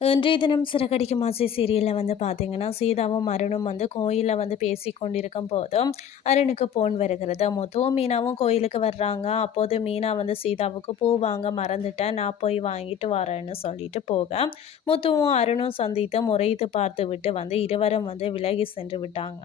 இன்றைய தினம் சிறகடிக்கும் ஆசை சீரியலில் வந்து பார்த்தீங்கன்னா சீதாவும் அருணும் வந்து கோயிலில் வந்து பேசி கொண்டிருக்கும் போதும் அருணுக்கு போன் வருகிறது. மொத்தம் மீனாவும் கோயிலுக்கு வர்றாங்க. அப்போது மீனா வந்து சீதாவுக்கு பூ வாங்க மறந்துட்டேன். நான் போய் வாங்கிட்டு வரேன்னு சொல்லிட்டு போக முத்துவும் அருணும் சந்தித்து முறைத்து பார்த்து விட்டு வந்து இருவரும் வந்து விலகி சென்று விட்டாங்க.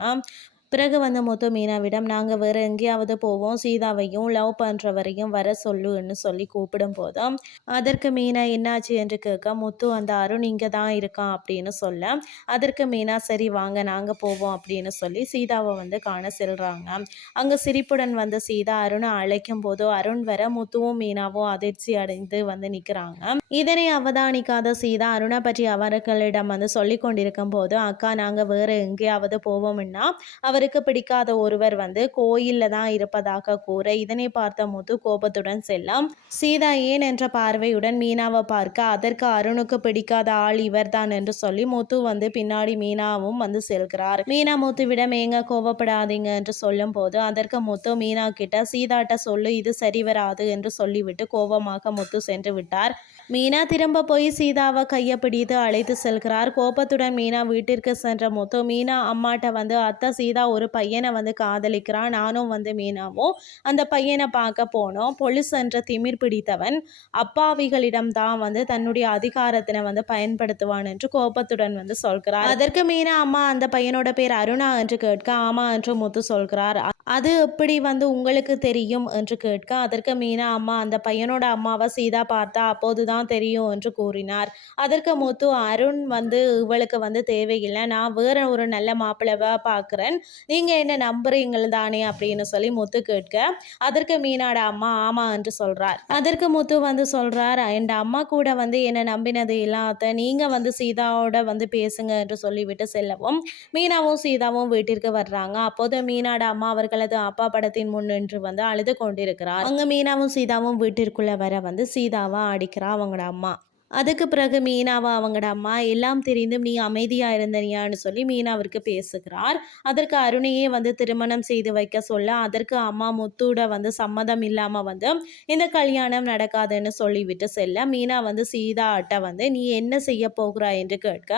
பிறகு வந்து முத்து மீனாவிடம் நாங்கள் வேறு எங்கேயாவது போவோம் சீதாவையும் லவ் பண்ணுறவரையும் வர சொல்லுன்னு சொல்லி கூப்பிடும் போதும் அதற்கு மீனா என்னாச்சு? என்று கேட்க முத்து அந்த அருண் இங்கே தான் இருக்கான் அப்படின்னு சொல்ல அதற்கு மீனா சரி வாங்க நாங்கள் போவோம் அப்படின்னு சொல்லி சீதாவை வந்து காண செல்கிறாங்க அங்கே சிரிப்புடன் வந்த சீதா அருணை அழைக்கும் போதோ அருண் வர முத்துவும் மீனாவும் அதிர்ச்சி அடைந்து வந்து நிற்கிறாங்க இதனை அவதானிக்காத சீதா அருணை பற்றி அவர்களிடம் வந்து சொல்லி கொண்டிருக்கும் போது அக்கா நாங்கள் வேறு எங்கேயாவது போவோம்னா அவர் அவருக்கு பிடிக்காத ஒருவர் வந்து கோயிலில் தான் இருப்பதாக கூற இதனை பார்த்த முத்து கோபத்துடன் செல்லம் சீதா ஏன் என்ற பார்வையுடன் மீனாவை பார்க்க அதற்கு அருணுக்கு பிடிக்காத ஆள் இவர் தான் என்று சொல்லி முத்து வந்து பின்னாடி மீனாவும் வந்து செல்கிறார். மீனா முத்துவிடம் ஏங்க கோவப்படாதீங்க என்று சொல்லும் போது அதற்கு முத்து மீனா கிட்ட சீதாட்ட சொல்லு இது சரி வராது என்று சொல்லிவிட்டு கோபமாக முத்து சென்று விட்டார். மீனா திரும்ப போய் சீதாவை கையை பிடித்து அழைத்து செல்கிறார். கோபத்துடன் மீனா வீட்டிற்கு சென்ற முத்து மீனா அம்மாட்ட வந்து அத்தை சீதா ஒரு பையனை வந்து காதலிக்கிறான். நானும் வந்து மீனாவும் அந்த பையனை பார்க்க போனோம். பொலிஸ் என்ற திமிர் பிடித்தவன். அப்பாவிகளிடம் தான் வந்து தன்னுடைய அதிகாரத்தினை வந்து பயன்படுத்துவான் என்று கோபத்துடன் வந்து சொல்கிறார். அதற்கு மீனா அம்மா அந்த பையனோட பேர் அருணா என்று கேட்க ஆமா என்று முத்து சொல்கிறார். அது எப்படி வந்து உங்களுக்கு தெரியும்? என்று கேட்க அதற்கு மீனா அம்மா அந்த பையனோட அம்மாவை சீதா பார்த்தா அப்போதுதான் தெரியும் என்று கூறினார். அதற்கு முத்து அருண் வந்து இவளுக்கு வந்து தேவையில்லை. நான் வேற ஒரு நல்ல மாப்பிள்ளவை பார்க்குறேன். நீங்கள் என்ன நம்புறீங்கள் தானே அப்படின்னு சொல்லி முத்து கேட்க அதற்கு மீனாட அம்மா ஆமா என்று சொல்கிறார் அதற்கு முத்து வந்து சொல்கிறார் என் அம்மா கூட வந்து என்னை நம்பினது இல்லாத நீங்கள் வந்து சீதாவோட வந்து பேசுங்க என்று சொல்லிவிட்டு செல்லவும் மீனாவும் சீதாவும் வீட்டிற்கு வர்றாங்க. அப்போது மீனாட அம்மா அவர்களது அப்பா படத்தின் முன் நின்று வந்து அழுது கொண்டிருக்கிறார். அங்கே மீனாவும் சீதாவும் வீட்டிற்குள்ளே வர வந்து சீதாவாக அடிக்கிறா அவங்களோட அம்மா. அதுக்கு பிறகு மீனாவா அவங்களோட அம்மா எல்லாம் தெரிந்தும் நீ அமைதியாக இருந்தனியான்னு சொல்லி மீனாவிற்கு பேசுகிறார். அதற்கு அருணையே வந்து திருமணம் செய்து வைக்க சொல்ல அதற்கு அம்மா முத்தூட வந்து சம்மதம் இல்லாமல் வந்து இந்த கல்யாணம் நடக்காதுன்னு சொல்லிவிட்டு செல்ல. மீனா வந்து சீதா அட்ட வந்து நீ என்ன செய்ய போகிறா? என்று கேட்க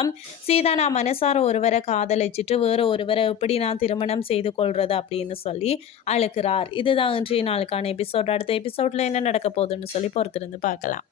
சீதா நான் மனசார ஒருவரை காதலிச்சுட்டு வேறு ஒருவரை எப்படி நான் திருமணம் செய்து கொள்றது? அப்படின்னு சொல்லி அழுக்கிறார் இதுதான் இன்றைய நாளுக்கான எபிசோட். அடுத்த எபிசோட்ல என்ன நடக்க போகுதுன்னு சொல்லி பொறுத்திருந்து பார்க்கலாம்.